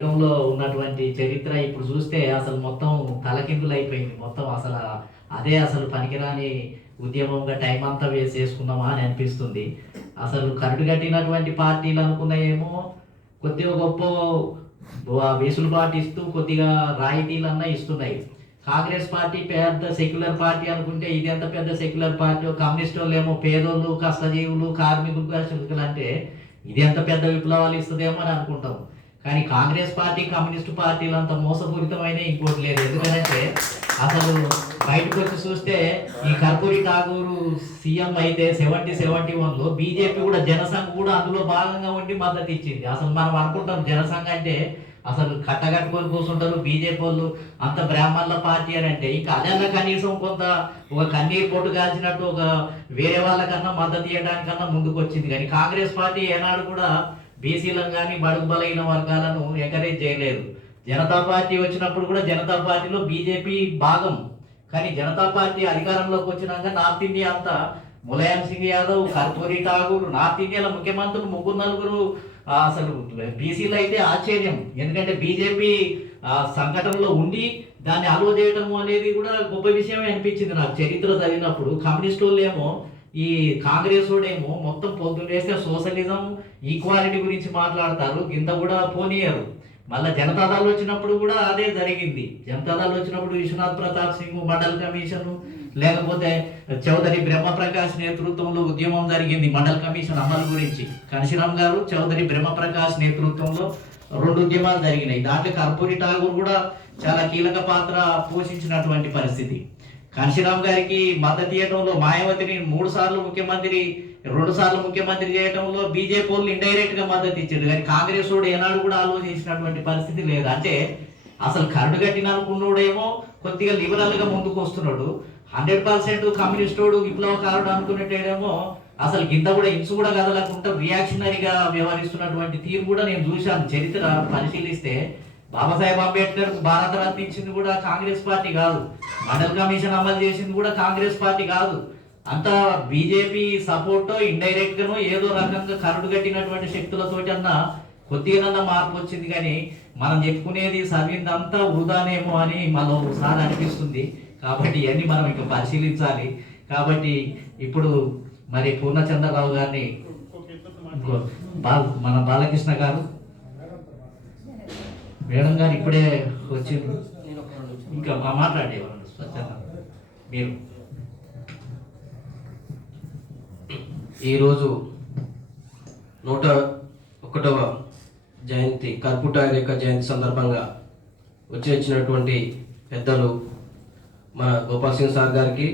లో ఉన్నటువంటి చరిత్ర ఇప్పుడు చూస్తే అసలు మొత్తం తలకిందులైపోయింది. మొత్తం అదే అసలు పనికిరాని ఉద్యమంగా టైం అంతా వేస్ట్ చేసుకున్నామా అని అనిపిస్తుంది. అసలు కరడుగట్టినటువంటి పార్టీలు అనుకున్నయేమో కొద్దిగా గొప్పో వెసులుబాటు ఇస్తూ కొద్దిగా రాయితీలన్నా ఇస్తున్నాయి. కాంగ్రెస్ పార్టీ పెద్ద సెక్యులర్ పార్టీ అనుకుంటే ఇది ఎంత పెద్ద సెక్యులర్ పార్టీ. కమ్యూనిస్టోళ్ళేమో పేదోళ్ళు, కష్టజీవులు, కార్మికులు, కర్షకులు అంటే ఇది ఎంత పెద్ద విప్లవాలు ఇస్తదేమో అని అనుకుంటాం. కానీ కాంగ్రెస్ పార్టీ, కమ్యూనిస్ట్ పార్టీలు అంత మోసపూరితమైన ఇంకోటి లేదు. ఎందుకంటే అసలు బయటకు వచ్చి చూస్తే ఈ కర్పూరి ఠాగూరు సీఎం అయితే 71లో బీజేపీ కూడా జనసంఘ్ కూడా అందులో భాగంగా ఉండి మద్దతు ఇచ్చింది. అసలు మనం అనుకుంటాం జనసంఘ్ అంటే అసలు కట్టగట్టుకొని కూర్చుంటారు బీజేపీ వాళ్ళు, అంత బ్రాహ్మణుల పార్టీ అని అంటే ఇంకా అదన్నా కనీసం కొంత ఒక కన్నీరు పొట్టు కాల్చినట్టు ఒక వేరే వాళ్ళకన్నా మద్దతు ఇవ్వడానికన్నా ముందుకు వచ్చింది. కానీ కాంగ్రెస్ పార్టీ ఏనాడు కూడా బీసీలను కానీ బడుగు బలైన వర్గాలను ఎంకరేజ్ చేయలేదు. జనతా పార్టీ వచ్చినప్పుడు కూడా జనతా పార్టీలో బీజేపీ భాగం. కానీ జనతా పార్టీ అధికారంలోకి వచ్చినాక నార్త్ ఇండియా అంతా ములాయం సింగ్ యాదవ్, కర్పూరి ఠాగూర్, నార్త్ ఇండియాలో ముఖ్యమంత్రులు ముగ్గురు నలుగురు అసలు బీసీలు అయితే ఆశ్చర్యం. ఎందుకంటే బీజేపీ సంఘటనలో ఉండి దాన్ని అలో చేయడం అనేది కూడా గొప్ప విషయమే అనిపించింది నాకు చరిత్ర చదివినప్పుడు. కమ్యూనిస్ట్ వాళ్ళు ఏమో ఈ కాంగ్రెస్ ఏమో మొత్తం పొద్దున్న వేస్తే సోషలిజం, ఈక్వాలిటీ గురించి మాట్లాడతారు, కింద కూడా పోనీయరు. మళ్ళీ జనతాదళ్ వచ్చినప్పుడు కూడా అదే జరిగింది. జనతాదళ్ వచ్చినప్పుడు విశ్వనాథ్ ప్రతాప్ సింగ్ మండల్ కమిషన్, లేకపోతే చౌదరి బ్రహ్మప్రకాష్ నేతృత్వంలో ఉద్యమం జరిగింది మండల్ కమిషన్ అమలు గురించి. కన్షిరామ్ గారు, చౌదరి బ్రహ్మప్రకాష్ నేతృత్వంలో 2 ఉద్యమాలు జరిగినాయి. దాంట్లో కర్పూరి ఠాగూర్ కూడా చాలా కీలక పాత్ర పోషించినటువంటి పరిస్థితి. కాంశీరామ్ గారికి మద్దతు ఇవ్వడంలో, మాయావతిని 2 సార్లు ముఖ్యమంత్రి చేయడంలో బీజేపీ వాళ్ళు ఇండైరెక్ట్ గా మద్దతు ఇచ్చాడు. కానీ కాంగ్రెస్ వాడు ఏనాడు కూడా ఆలోచించినటువంటి పరిస్థితి లేదు. అంటే అసలు కరడు కట్టిన అనుకున్నాడేమో కొద్దిగా లిబరల్ గా ముందుకు వస్తున్నాడు. 100% కమ్యూనిస్ట్ వాడు విప్లవకారుడు అనుకునేటేమో అసలు కింద కూడా ఇంచు కూడా కదలకుండా రియాక్షనరీగా వ్యవహరిస్తున్నటువంటి తీరు కూడా నేను చూశాను. చరిత్ర పరిశీలిస్తే బాబాసాహెబ్ అంబేద్కర్ భారతరత్న ఇచ్చింది కూడా కాంగ్రెస్ పార్టీ కాదు, మండల్ కమిషన్ అమలు చేసింది కూడా కాంగ్రెస్ పార్టీ కాదు. అంతా బీజేపీ సపోర్ట్ ఇండైరెక్ట్ గానో ఏదో రకంగా కరడు కట్టినటువంటి శక్తులతోటి అన్న కొద్దిగానన్నా మార్పు వచ్చింది. కానీ మనం చెప్పుకునేది చదివిందంతా వృధానేమో అని మనం ఒకసారి అనిపిస్తుంది. కాబట్టి ఇవన్నీ మనం ఇంకా పరిశీలించాలి. కాబట్టి ఇప్పుడు మరి పూర్ణచంద్రరావు గారిని, మన బాలకృష్ణ గారు, మేడం గారు ఇప్పుడే వచ్చిండ్రు, ఇంకా మాట్లాడేవారు స్వచ్ఛంగా మీరు. ఈరోజు 101వ జయంతి కర్పూరి ఠాగూర్ జయంతి సందర్భంగా వచ్చినటువంటి పెద్దలు మన గోపాల్ సింగ్ సార్ గారికి,